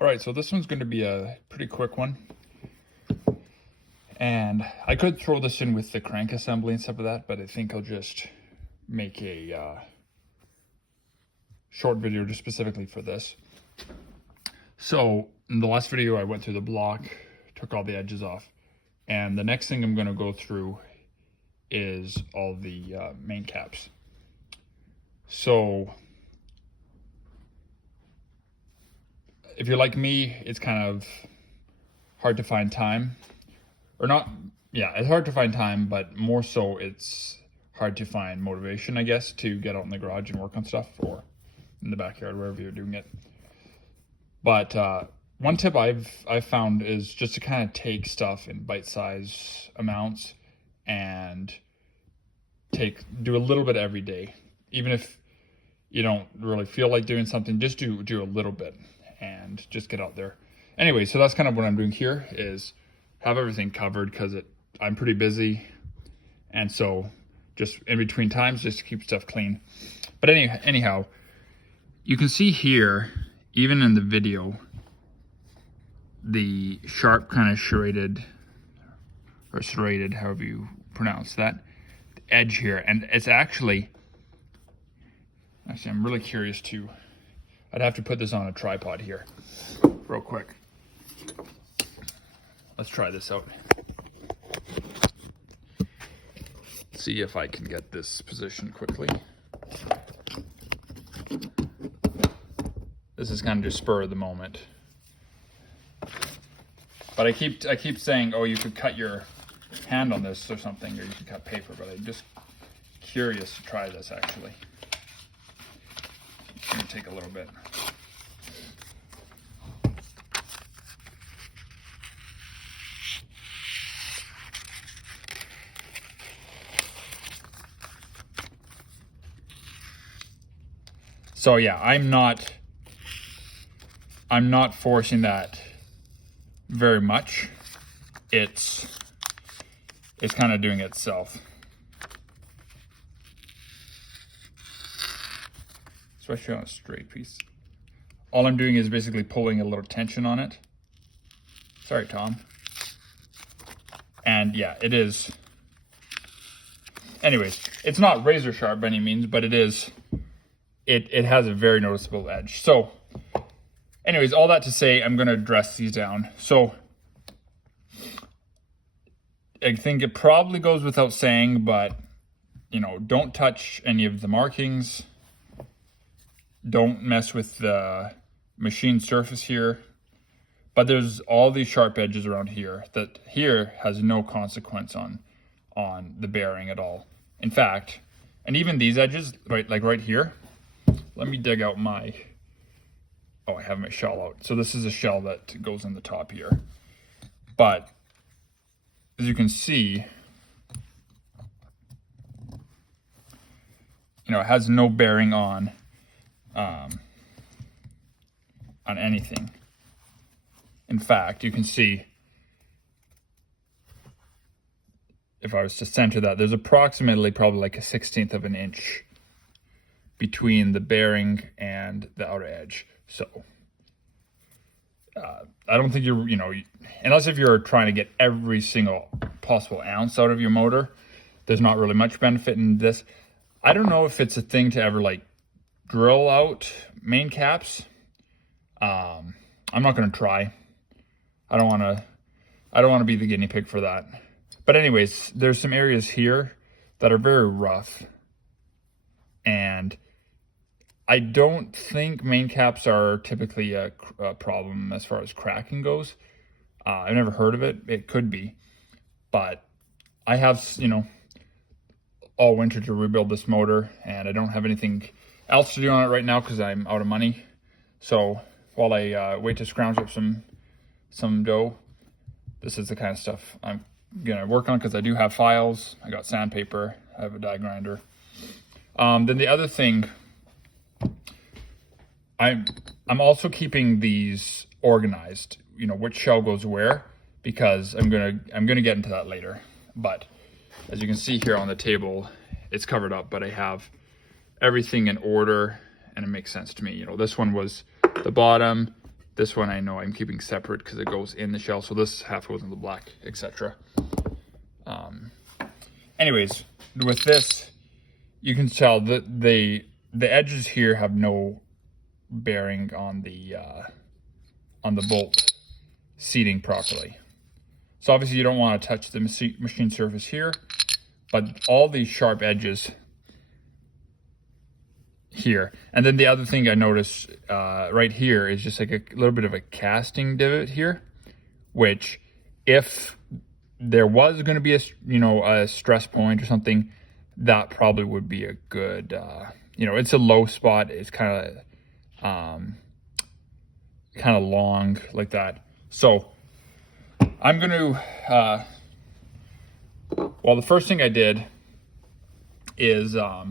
All right, so this one's going to be a pretty quick one. And I could throw this in with the crank assembly and stuff like that, but I think I'll just make a short video just specifically for this. So in the last video, I went through the block, took all the edges off. And the next thing I'm going to go through is all the main caps. So if you're like me, it's kind of hard to find time. Or not, yeah, it's hard to find time, but more so it's hard to find motivation, I guess, to get out in the garage and work on stuff, or in the backyard, wherever you're doing it. But one tip I've found is just to kind of take stuff in bite-size amounts and do a little bit every day. Even if you don't really feel like doing something, just do a little bit and just get out there. Anyway, so that's kind of what I'm doing here, is have everything covered because I'm pretty busy, and so just in between times just to keep stuff clean. But anyhow, you can see here, even in the video, the sharp kind of serrated, however you pronounce that, the edge here. And it's actually I'm really curious to, I'd have to put this on a tripod here real quick. Let's try this out. See if I can get this positioned quickly. This is kind of just spur of the moment. But I keep saying, oh, you could cut your hand on this or something, or you could cut paper, but I'm just curious to try this actually. It's gonna take a little bit. So yeah, I'm not forcing that very much. It's kind of doing it itself. Especially on a straight piece. All I'm doing is basically pulling a little tension on it. Sorry, Tom. And yeah, it is. Anyways, it's not razor sharp by any means, but it is. It has a very noticeable edge. So anyways, all that to say, I'm going to dress these down. So I think it probably goes without saying, but don't touch any of the markings. Don't mess with the machine surface here. But there's all these sharp edges around here that here has no consequence on the bearing at all. In fact, and even these edges, right here, let me dig out my, oh, I have my shell out. So this is a shell that goes in the top here. But as you can see, it has no bearing on anything. In fact, you can see, if I was to center that, there's approximately probably like a 1/16 of an inch between the bearing and the outer edge. So I don't think unless if you're trying to get every single possible ounce out of your motor, there's not really much benefit in this. I don't know if it's a thing to ever like drill out main caps. I'm not going to try. I don't want to be the guinea pig for that. But anyways, there's some areas here that are very rough, and I don't think main caps are typically a problem as far as cracking goes. I've never heard of it. It could be, but I have, all winter to rebuild this motor, and I don't have anything else to do on it right now because I'm out of money. So while I wait to scrounge up some dough, this is the kind of stuff I'm gonna work on, because I do have files. I got sandpaper. I have a die grinder. Then the other thing, I'm also keeping these organized, which shell goes where, because I'm gonna get into that later. But as you can see here on the table, it's covered up, but I have everything in order, and it makes sense to me. This one was the bottom, This one I know I'm keeping separate because it goes in the shell. So this half goes in the black, etc. Anyways, with this, you can tell that the edges here have no bearing on the bolt seating properly. So obviously you don't want to touch the machine surface here, but all these sharp edges here. And then the other thing I noticed right here is just like a little bit of a casting divot here, which if there was going to be a stress point or something, that probably would be a good it's a low spot. It's kind of long like that. So I'm going to well, the first thing I did is just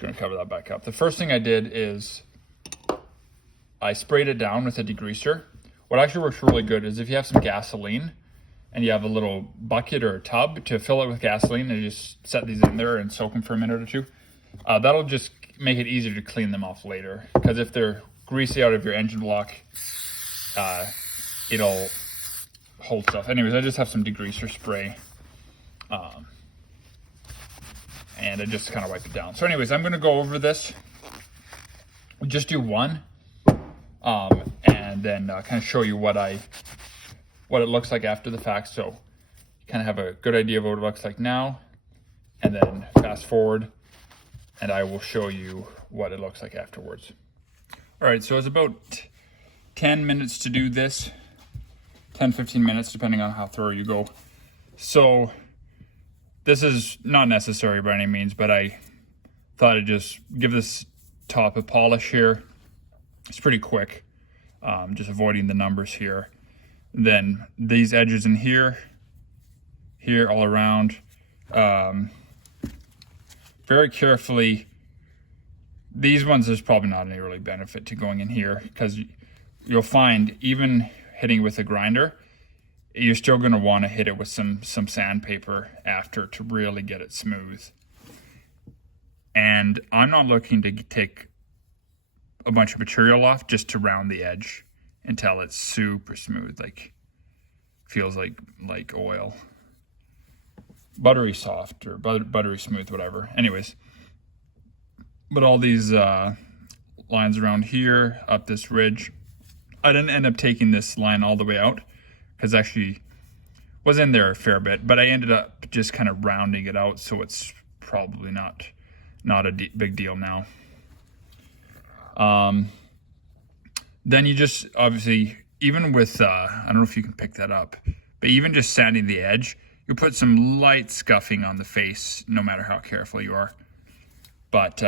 going to cover that back up. The first thing I did is I sprayed it down with a degreaser. What actually works really good is if you have some gasoline and you have a little bucket or a tub to fill it with gasoline, and you just set these in there and soak them for a minute or two. That'll just make it easier to clean them off later, because if they're greasy out of your engine block, it'll hold stuff. Anyways, I just have some degreaser spray, and I just kind of wipe it down. So anyways, I'm going to go over this. Just do one, and then kind of show you what it looks like after the fact, so you kind of have a good idea of what it looks like now, and then fast forward and I will show you what it looks like afterwards. All right, so it's about 10 minutes to do this, 10-15 minutes depending on how thorough you go. So this is not necessary by any means, but I thought I'd just give this top a polish here. It's pretty quick, just avoiding the numbers here. Then these edges in here all around, very carefully. These ones, there's probably not any really benefit to going in here, because you'll find even hitting with a grinder, you're still going to want to hit it with some sandpaper after to really get it smooth. And I'm not looking to take a bunch of material off, just to round the edge until it's super smooth, like feels like oil, buttery soft or buttery smooth, whatever. Anyways, but all these lines around here, up this ridge, I didn't end up taking this line all the way out, because actually was in there a fair bit, but I ended up just kind of rounding it out, so it's probably not a big deal now. Then you just, obviously, even with, I don't know if you can pick that up, but even just sanding the edge, you put some light scuffing on the face, no matter how careful you are. But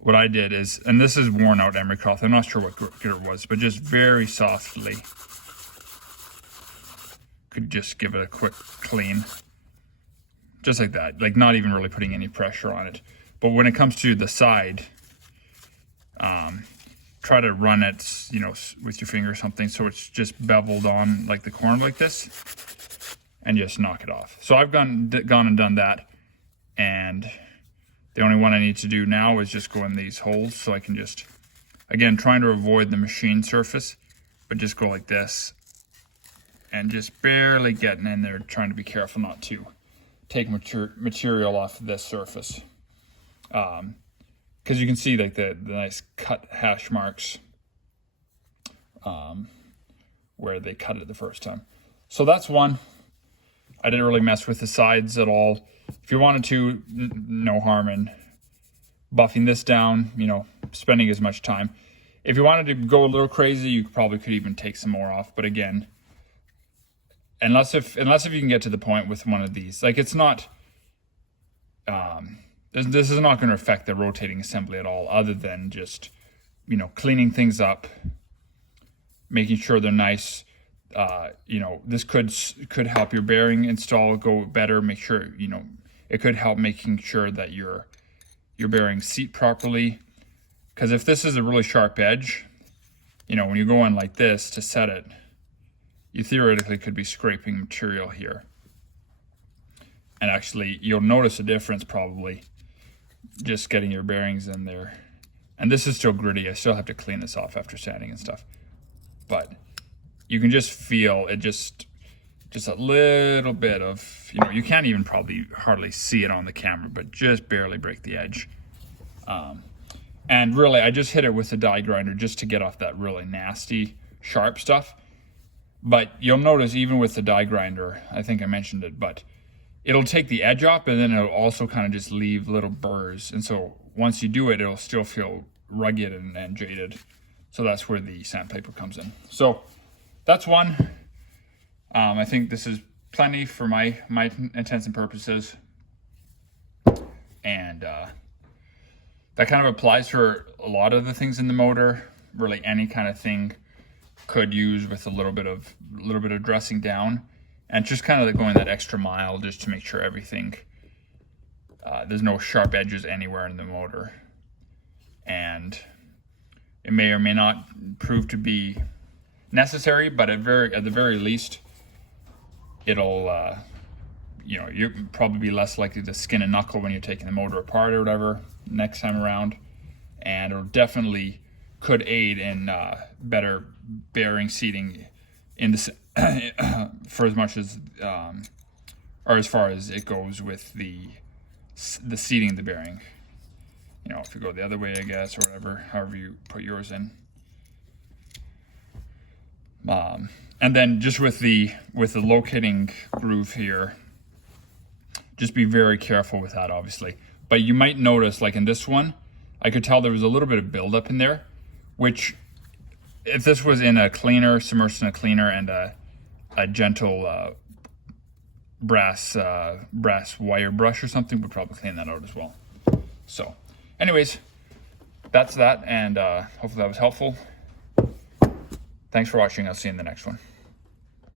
what I did is, and this is worn out emery cloth, I'm not sure what good it was, but just very softly, could just give it a quick clean. Just like that, like not even really putting any pressure on it. But when it comes to the side, try to run it, with your finger or something, so it's just beveled on like the corner like this, and just knock it off. So I've gone and done that, and the only one I need to do now is just go in these holes, so I can just, again, trying to avoid the machine surface, but just go like this, and just barely getting in there, trying to be careful not to take material off this surface. Because you can see like the nice cut hash marks where they cut it the first time. So that's one. I didn't really mess with the sides at all. If you wanted to, no harm in buffing this down, spending as much time. If you wanted to go a little crazy, you probably could even take some more off. But again, unless if you can get to the point with one of these, like it's not, this is not going to affect the rotating assembly at all, other than just, cleaning things up, making sure they're nice. This could help your bearing install go better. Make sure, it could help making sure that your bearings seat properly. Because if this is a really sharp edge, when you go in like this to set it, you theoretically could be scraping material here. And actually, you'll notice a difference probably just getting your bearings in there And this is still gritty. I still have to clean this off after sanding and stuff. But you can just feel it, just a little bit of, you know, you can't even probably hardly see it on the camera, but just barely break the edge. And really, I just hit it with the die grinder just to get off that really nasty, sharp stuff. But you'll notice even with the die grinder, I think I mentioned it, but it'll take the edge off, and then it'll also kind of just leave little burrs. And so once you do it, it'll still feel rugged and jaded. So that's where the sandpaper comes in. So that's one. I think this is plenty for my intents and purposes. And that kind of applies for a lot of the things in the motor. Really any kind of thing could use with a little bit of dressing down, and just kind of going that extra mile just to make sure everything, there's no sharp edges anywhere in the motor. And it may or may not prove to be necessary, but at the very least, it'll you know, you'll probably be less likely to skin a knuckle when you're taking the motor apart or whatever next time around. And it'll definitely could aid in better bearing seating in the for as much as or as far as it goes with the seating of the bearing. You know, if you go the other way, I guess, or whatever, however you put yours in. And then just with the locating groove here, just be very careful with that, obviously. But you might notice, like in this one, I could tell there was a little bit of buildup in there, which if this was in a cleaner, submersed in a cleaner and a gentle brass wire brush or something, would probably clean that out as well. So anyways, that's that, and hopefully that was helpful. Thanks for watching. I'll see you in the next one.